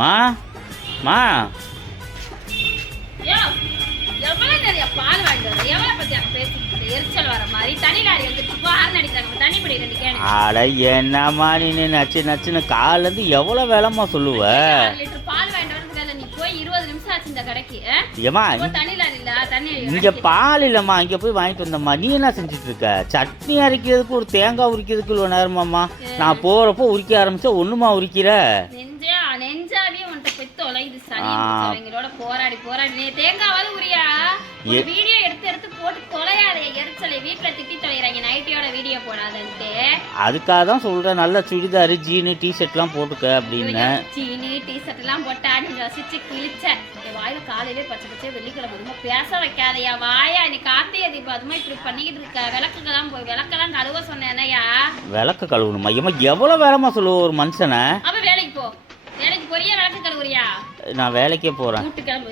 மா மா எவ்வளவு நிறைய பால் வாங்கிட்டு வர எவ்வளவு பத்தி அங்க பேசிக்கிட்டு எரிச்சல் வர மாதிரி தனி லாரி வந்துட்டு பால் நடிக்கிறாங்க தண்ணி பிடி ரெண்டு கேனு. அட என்னம்மா நீ நச்சு நச்சுன்னு காலில இருந்து எவ்வளவு வேலைமா சொல்லுவ? 2 லிட்டர் பால் வாங்கிட்டு வரதுக்கு நீ போய் 20 நிமிஷம் ஆச்சு இந்த கடைக்கு. ஏமா தனி லாரி இல்ல தண்ணி இங்க பால் இல்லம்மா, இங்க போய் வாங்கிட்டு வந்தம்மா. நீ என்ன செஞ்சுட்டு இருக்க? சட்னி அரைக்கிறதுக்கு ஒரு தேங்காய் உரிக்கிறதுக்கு இவ்வளவு நேரமாம்மா. நான் போறப்போ உரிக்க ஆரம்பிச்சா ஒண்ணுமா உரிக்கிற? நெஞ்சாவே உன்கிட்ட போய் தொலைது சனி எங்களோட போராடி நீ தேங்காவது உரியா வீடியோ எடுத்து போட்டு தொலையாத எரிச்சலை வீட்டுல திட்டி தொலைறாங்க நைட்டியோட வீடியோ போடாதன்ட்டு. அதுக்காக தான் சொல்றேன் நல்ல சுடிதாரு ஜீனு டிஷர்ட் எல்லாம் போட்டுக்க அப்படின்னு. ஜீனு டிஷர்ட் எல்லாம் போட்டா நீங்க ரசிச்சு கிழிச்ச என் வாயில காலையிலே பச்சை வெள்ளிக்கிழமை அதுமா பேச வைக்காதையா வாயா நீ கார்த்திகை தீபம் அதுமா இப்படி பண்ணிக்கிட்டு இருக்க. விளக்கெல்லாம் கழுவ சொன்னேனையா? விளக்கு கழுவணுமா? ஏமா எவ்வளவு வேலைமா சொல்லுவ ஒரு மனுஷனை? அவ வேலைக்கு போ. வேலைக்கு போறியா விளக்கு கழுவுறியா? நான் வேலைக்கே போறேன். கூட்டு கிளம்பு.